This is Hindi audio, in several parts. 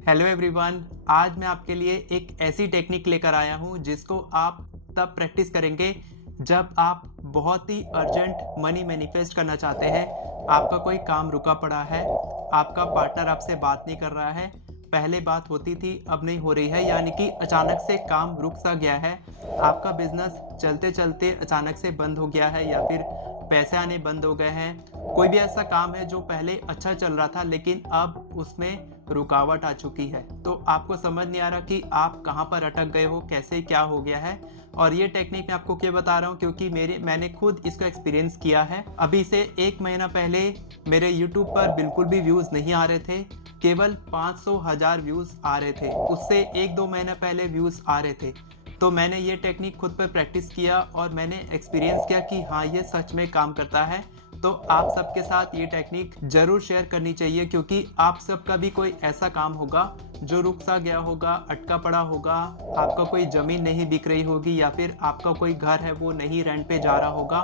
Hello everyone. आज मैं आपके लिए एक ऐसी टेक्निक लेकर आया हूं जिसको आप तब प्रैक्टिस करेंगे जब आप बहुत ही अर्जेंट मनी मैनिफेस्ट करना चाहते हैं। आपका कोई काम रुका पड़ा है, आपका पार्टनर आपसे बात नहीं कर रहा है, पहले बात होती थी अब नहीं हो रही है, यानी कि अचानक से काम रुक सा गया है। आपका बिजनेस चलते चलते अचानक से बंद हो गया है या फिर पैसे आने बंद हो गए हैं। कोई भी ऐसा काम है जो पहले अच्छा चल रहा था लेकिन अब उसमें रुकावट आ चुकी है, तो आपको समझ नहीं आ रहा कि आप कहाँ पर अटक गए हो, कैसे क्या हो गया है। और ये टेक्निक मैं आपको क्यों बता रहा हूँ, क्योंकि मैंने खुद इसको एक्सपीरियंस किया है। अभी से 1 महीना पहले मेरे YouTube पर बिल्कुल भी व्यूज नहीं आ रहे थे, केवल 500,000 व्यूज आ रहे थे। उससे 1-2 महीना पहले व्यूज आ रहे थे। तो मैंने ये टेक्निक खुद पर प्रैक्टिस किया और मैंने एक्सपीरियंस किया कि हाँ, ये सच में काम करता है। तो आप सबके साथ ये टेक्निक जरूर शेयर करनी चाहिए, क्योंकि आप सबका भी कोई ऐसा काम होगा जो रुक सा गया होगा, अटका पड़ा होगा। आपका कोई ज़मीन नहीं बिक रही होगी या फिर आपका कोई घर है वो नहीं रेंट पे जा रहा होगा।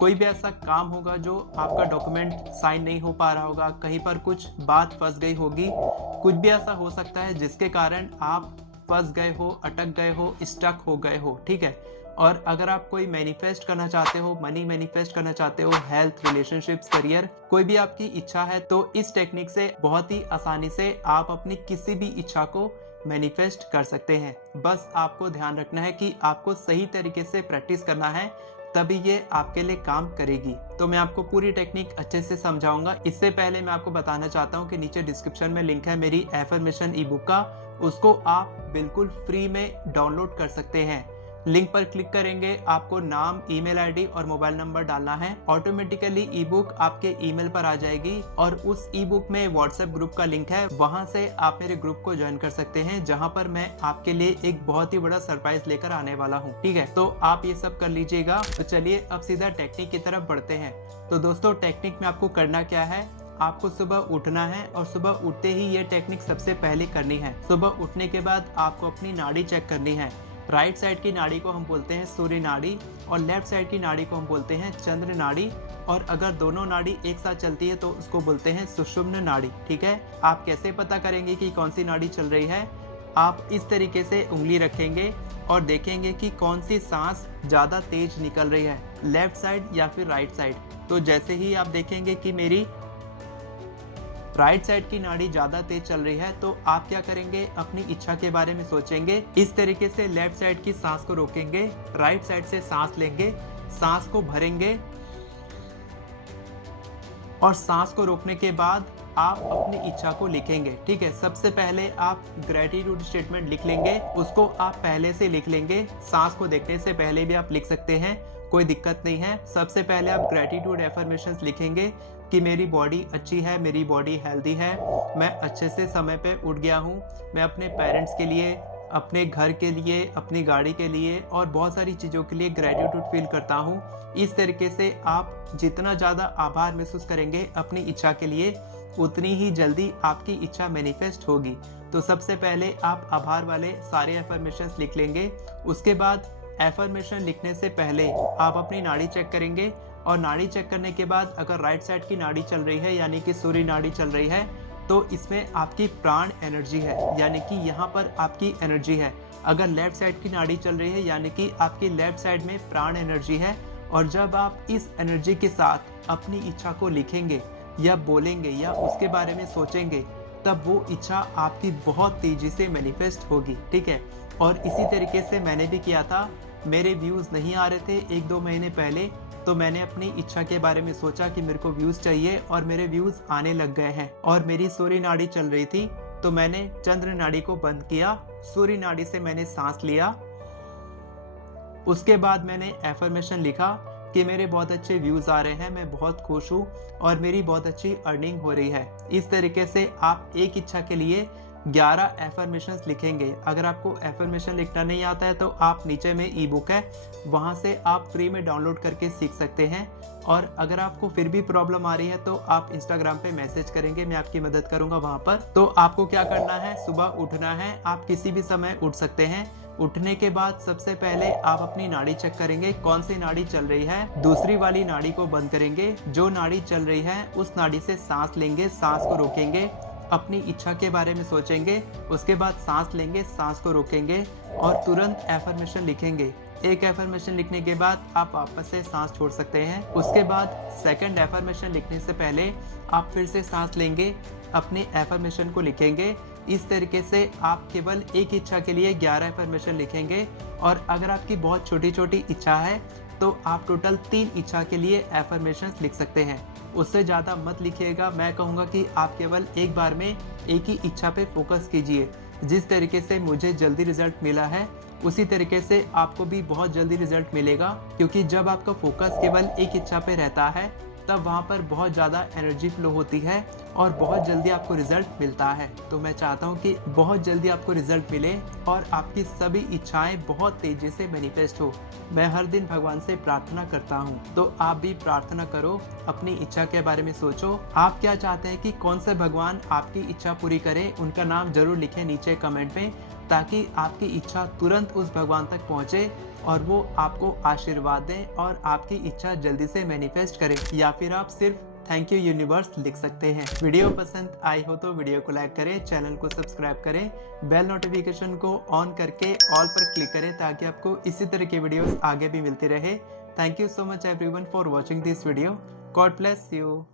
कोई भी ऐसा काम होगा जो आपका डॉक्यूमेंट साइन नहीं हो पा रहा होगा, कहीं पर कुछ बात फंस गई होगी। कुछ भी ऐसा हो सकता है जिसके कारण आप फंस गए हो, अटक गए हो, स्टक हो गए हो। ठीक है। और अगर आप कोई मैनिफेस्ट करना चाहते हो, मनी मैनिफेस्ट करना चाहते हो, हेल्थ, रिलेशनशिप्स, करियर, कोई भी आपकी इच्छा है, तो इस टेक्निक से बहुत ही आसानी से आप अपनी किसी भी इच्छा को मैनिफेस्ट कर सकते हैं। बस आपको ध्यान रखना है कि आपको सही तरीके से प्रैक्टिस करना है, तभी ये आपके लिए काम करेगी। तो मैं आपको पूरी टेक्निक अच्छे से समझाऊंगा। इससे पहले मैं आपको बताना चाहता हूँ कि नीचे डिस्क्रिप्शन में लिंक है मेरी एफर्मेशन ई बुक का, उसको आप बिल्कुल फ्री में डाउनलोड कर सकते हैं। लिंक पर क्लिक करेंगे, आपको नाम, ईमेल आईडी और मोबाइल नंबर डालना है। ऑटोमेटिकली ई बुक आपके ईमेल पर आ जाएगी और उस ई बुक में व्हाट्सएप ग्रुप का लिंक है, वहां से आप मेरे ग्रुप को ज्वाइन कर सकते हैं, जहां पर मैं आपके लिए एक बहुत ही बड़ा सरप्राइज लेकर आने वाला हूं। ठीक है, तो आप ये सब कर लीजिएगा। तो चलिए अब सीधा टेक्निक की तरफ बढ़ते हैं। तो दोस्तों, टेक्निक में आपको करना क्या है, आपको सुबह उठना है और सुबह उठते ही ये टेक्निक सबसे पहले करनी है। सुबह उठने के बाद आपको अपनी नाड़ी चेक करनी है। राइट साइड की नाड़ी को हम बोलते हैं सूर्य नाड़ी और लेफ्ट साइड की नाड़ी को हम बोलते हैं चंद्र नाड़ी। और अगर दोनों नाड़ी एक साथ चलती है तो उसको बोलते हैं सुषुम्न नाड़ी। ठीक है। आप कैसे पता करेंगे कि कौन सी नाड़ी चल रही है? आप इस तरीके से उंगली रखेंगे और देखेंगे कि कौन सी सांस ज़्यादा तेज निकल रही है, लेफ्ट साइड या फिर राइट साइड। तो जैसे ही आप देखेंगे कि मेरी राइट साइड की नाड़ी ज्यादा तेज चल रही है, तो आप क्या करेंगे, अपनी इच्छा के बारे में सोचेंगे। इस तरीके से लेफ्ट साइड की सांस को रोकेंगे, राइट साइड से सांस लेंगे, सांस को भरेंगे और सांस को रोकने के बाद आप अपनी इच्छा को लिखेंगे। ठीक है। सबसे पहले आप ग्रेटिट्यूड स्टेटमेंट लिख लेंगे, उसको आप पहले से लिख लेंगे। सांस को देखने से पहले भी आप लिख सकते हैं, कोई दिक्कत नहीं है। सबसे पहले आप ग्रेटिट्यूड एफर्मेशंस लिखेंगे कि मेरी बॉडी अच्छी है, मेरी बॉडी हेल्दी है, मैं अच्छे से समय पे उठ गया हूँ, मैं अपने पेरेंट्स के लिए, अपने घर के लिए, अपनी गाड़ी के लिए और बहुत सारी चीज़ों के लिए ग्रेटिट्यूड फील करता हूँ। इस तरीके से आप जितना ज़्यादा आभार महसूस करेंगे अपनी इच्छा के लिए, उतनी ही जल्दी आपकी इच्छा मैनिफेस्ट होगी। तो सबसे पहले आप आभार वाले सारे एफर्मेशंस लिख लेंगे। उसके बाद एफर्मेशन लिखने से पहले आप अपनी नाड़ी चेक करेंगे और नाड़ी चेक करने के बाद अगर राइट साइड की नाड़ी चल रही है, यानी कि सूर्य नाड़ी चल रही है, तो इसमें आपकी प्राण एनर्जी है, यानी कि यहाँ पर आपकी एनर्जी है। अगर लेफ्ट साइड की नाड़ी चल रही है, यानी कि आपकी लेफ्ट साइड में प्राण एनर्जी है। और जब आप इस एनर्जी के साथ अपनी इच्छा को लिखेंगे या बोलेंगे या उसके बारे में सोचेंगे, तब वो इच्छा आपकी बहुत तेजी से मैनिफेस्ट होगी। ठीक है। और इसी तरीके से मैंने भी किया था। मेरे व्यूज़ नहीं आ रहे थे 1-2 महीने पहले, तो मैंने अपनी इच्छा के बारे में सोचा कि मेरे को व्यूज़ चाहिए और मेरे व्यूज़ आने लग गए हैं। और मेरी सूर्य नाड़ी चल रही थी, तो मैंने चंद्र नाड़ी को बंद किया, सूर्य नाड़ी से मैंने सांस लिया। उसके बाद मैंने एफर्मेशन लिखा कि मेरे बहुत अच्छे व्यूज़ आ रहे हैं, मैं बहुत खुश हूँ और मेरी बहुत अच्छी अर्निंग हो रही है। इस तरीके से आप एक इच्छा के लिए 11 एफर्मेशंस लिखेंगे। अगर आपको एफर्मेशन लिखना नहीं आता है तो आप नीचे में ई बुक है, वहाँ से आप फ्री में डाउनलोड करके सीख सकते हैं। और अगर आपको फिर भी प्रॉब्लम आ रही है तो आप इंस्टाग्राम पे मैसेज करेंगे, मैं आपकी मदद करूंगा वहाँ पर। तो आपको क्या करना है, सुबह उठना है, आप किसी भी समय उठ सकते हैं। उठने के बाद सबसे पहले आप अपनी नाड़ी चेक करेंगे, कौन सी नाड़ी चल रही है। दूसरी वाली नाड़ी को बंद करेंगे, जो नाड़ी चल रही है उस नाड़ी से सांस लेंगे, सांस को रोकेंगे, अपनी इच्छा के बारे में सोचेंगे, उसके बाद सांस लेंगे, सांस को रोकेंगे और तुरंत एफर्मेशन लिखेंगे। एक एफर्मेशन लिखने के बाद आप वापस से सांस छोड़ सकते हैं। उसके बाद सेकंड एफर्मेशन लिखने से पहले आप फिर से सांस लेंगे, अपने एफर्मेशन को लिखेंगे। इस तरीके से आप केवल एक इच्छा के लिए 11 एफर्मेशन लिखेंगे और अगर आपकी बहुत छोटी छोटी इच्छा है तो आप टोटल 3 इच्छा के लिए एफर्मेशंस लिख सकते हैं। उससे ज़्यादा मत लिखिएगा। मैं कहूँगा कि आप केवल एक बार में एक ही इच्छा पे फोकस कीजिए। जिस तरीके से मुझे जल्दी रिजल्ट मिला है उसी तरीके से आपको भी बहुत जल्दी रिजल्ट मिलेगा, क्योंकि जब आपका फोकस केवल एक इच्छा पे रहता है तब वहाँ पर बहुत ज़्यादा एनर्जी फ्लो होती है और बहुत जल्दी आपको रिजल्ट मिलता है। तो मैं चाहता हूँ कि बहुत जल्दी आपको रिजल्ट मिले और आपकी सभी इच्छाएं बहुत तेज़ी से मैनिफेस्ट हो। मैं हर दिन भगवान से प्रार्थना करता हूँ, तो आप भी प्रार्थना करो, अपनी इच्छा के बारे में सोचो। आप क्या चाहते हैं कि कौन से भगवान आपकी इच्छा पूरी करें, उनका नाम जरूर लिखें नीचे कमेंट में, ताकि आपकी इच्छा तुरंत उस भगवान तक पहुँचे और वो आपको आशीर्वाद दें और आपकी इच्छा जल्दी से मैनिफेस्ट करें। या फिर आप सिर्फ थैंक यू यूनिवर्स लिख सकते हैं। वीडियो पसंद आई हो तो वीडियो को लाइक करें, चैनल को सब्सक्राइब करें, बेल नोटिफिकेशन को ऑन करके ऑल पर क्लिक करें ताकि आपको इसी तरह की वीडियोस आगे भी मिलती रहे। Thank you so much everyone for watching this video. God bless you.